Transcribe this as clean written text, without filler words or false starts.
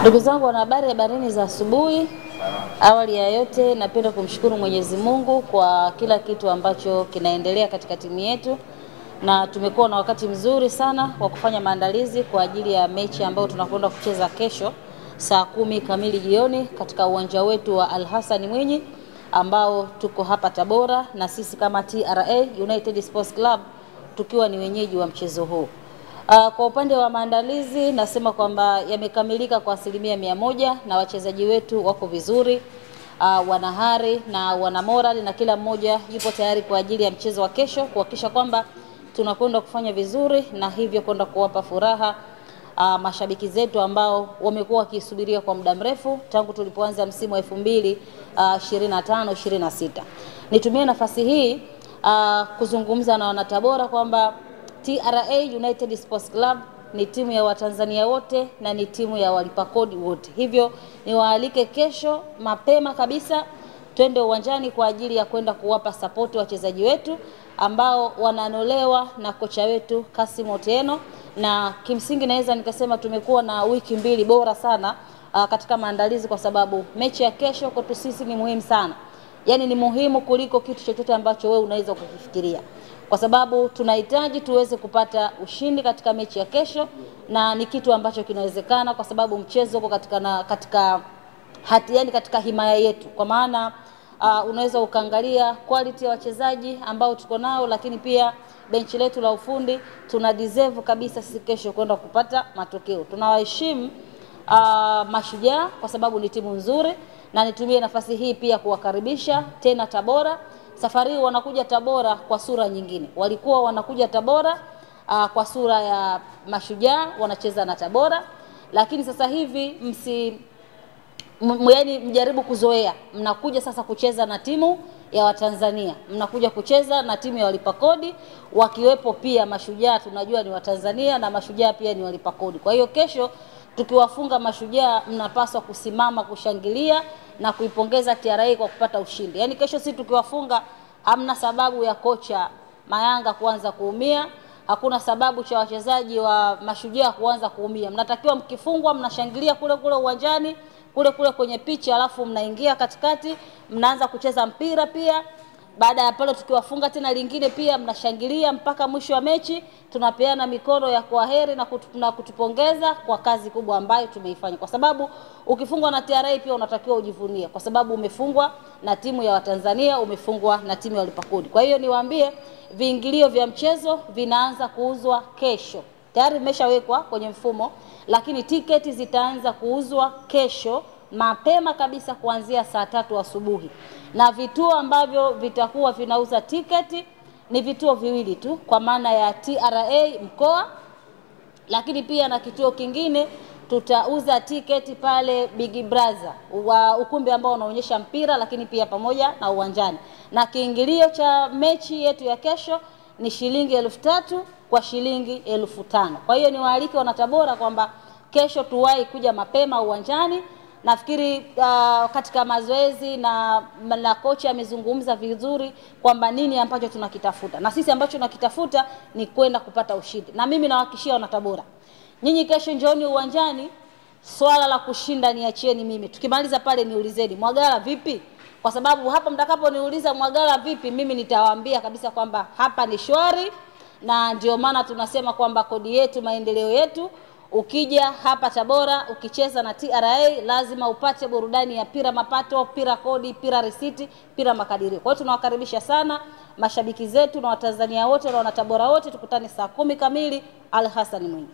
Ndugu zangu wanahabari, habarini za asubuhi. Awali ya yote napenda kumshukuru Mwenyezi Mungu kwa kila kitu ambacho kinaendelea katika timu yetu, na tumekuwa na wakati mzuri sana wa kufanya maandalizi kwa ajili ya mechi ambayo tunakwenda kucheza kesho saa 10 kamili jioni katika uwanja wetu wa Al-Hassan Mwinyi ambao tuko hapa Tabora, na sisi kama TRA United Sports Club tukiwa ni wenyeji wa mchezo huu. Kwa upande wa maandalizi nasema kwamba yamekamilika kwa 100% na wachezaji wetu wako vizuri, wana hari na wana morali, na kila mmoja yupo tayari kwa ajili ya mchezo wa kesho kuhakikisha kwamba tunakwenda kufanya vizuri na hivyo kwenda kuwapa furaha mashabiki zetu ambao wamekuwa wakisubiria kwa muda mrefu tangu tulipoanza msimu wa 2025-26. Nitumie nafasi hii kuzungumza na wanatabora kwamba TRA United Sports Club ni timu ya Watanzania wote na ni timu ya walipa kodi wote. Hivyo niwaalike kesho mapema kabisa twende uwanjani kwa ajili ya kwenda kuwapa support wachezaji wetu ambao wananolewa na kocha wetu Kassim Otieno, na kimsingi naweza nikasema tumekuwa na wiki mbili bora sana katika maandalizi, kwa sababu mechi ya kesho kwetu sisi ni muhimu sana. Yaani ni muhimu kuliko kitu chochote ambacho wewe unaweza kukifikiria, kwa sababu tunahitaji tuweze kupata ushindi katika mechi ya kesho, na ni kitu ambacho kinawezekana kwa sababu mchezo uko katika himaya yetu. Kwa maana unaweza ukaangalia quality ya wachezaji ambao tuko nao, lakini pia benchi letu la ufundi tuna deserve kabisa sisi kesho kwenda kupata matokeo. Tunawaheshimu Mashujaa kwa sababu ni timu nzuri, na nitumie nafasi hii pia kuwakaribisha tena Tabora. Safari hii wanakuja Tabora kwa sura nyingine. Walikuwa wanakuja Tabora kwa sura ya Mashujaa, wanacheza na Tabora, lakini sasa hivi mjaribu kuzoea. Mnakuja sasa kucheza na timu ya Watanzania, mnakuja kucheza na timu ya walipa kodi, wakiwepo pia Mashujaa. Tunajua ni Watanzania na Mashujaa pia ni walipa kodi. Kwa hiyo kesho tukiwafunga Mashujaa, mnapaswa kusimama kushangilia na kuipongeza TRA kwa kupata ushindi. Yaani kesho sisi tukiwafunga, hamna sababu ya kocha Mayanga kuanza kuumia, hakuna sababu cha wachezaji wa Mashujaa kuanza kuumia. Mnatakiwa mkifungwa mnashangilia kule uwanjani, kule kwenye pichi, alafu mnaingia katikati mnaanza kucheza mpira pia. Baada ya pale tukiwafunga tena lingine pia mnashangilia mpaka mwisho wa mechi. Tunapeana mikono ya kwaheri na kutupongeza kwa kazi kubwa ambayo tumeifanya, kwa sababu ukifungwa na TRA pia unatakiwa ujivunie, kwa sababu umefungwa na timu ya Watanzania, umefungwa na timu ya walipa kodi. Kwa hiyo niwaambie viingilio vya mchezo vinaanza kuuzwa kesho. Tayari vimeshawekwa kwenye mfumo, lakini tiketi zitaanza kuuzwa kesho mapema kabisa kuanzia saa 3 asubuhi. Na vituo ambavyo vitakuwa vinauza tiketi ni vituo viwili tu, kwa maana ya TRA mkoa, lakini pia na kituo kingine tutauza tiketi pale Big Brother, ukumbi ambao unaonyesha mpira, lakini pia pamoja na uwanjani. Na kiingilio cha mechi yetu ya kesho ni shilingi 3,000 kwa shilingi 5,000. Kwa hiyo niwaalike wanatabora kwamba kesho tuwahi kuja mapema uwanjani. Nafikiri katika mazoezi na kocha amezungumza vizuri kwamba nini ambacho tunakitafuta, na sisi ambacho tunakitafuta ni kwenda kupata ushindi. Na mimi nawahakikishia wanatabora, nyinyi kesho njooni uwanjani, swala la kushinda niachieni mimi. Tukimaliza pale niulizeni Mwagala vipi, kwa sababu hapa mtakaponiuliza Mwagala vipi, mimi nitawaambia kabisa kwamba hapa ni shwari. Na ndio maana tunasema kwamba kodi yetu maendeleo yetu. Ukija hapa Tabora ukicheza na TRA lazima upate burudani ya pira mapato, pira kodi, pira risiti, pira makadirio. Kwa hiyo tunawakaribisha sana mashabiki zetu na Watanzania wote na wanatabora wote, tukutane saa 10 kamili Al-Hassan Mwinyi.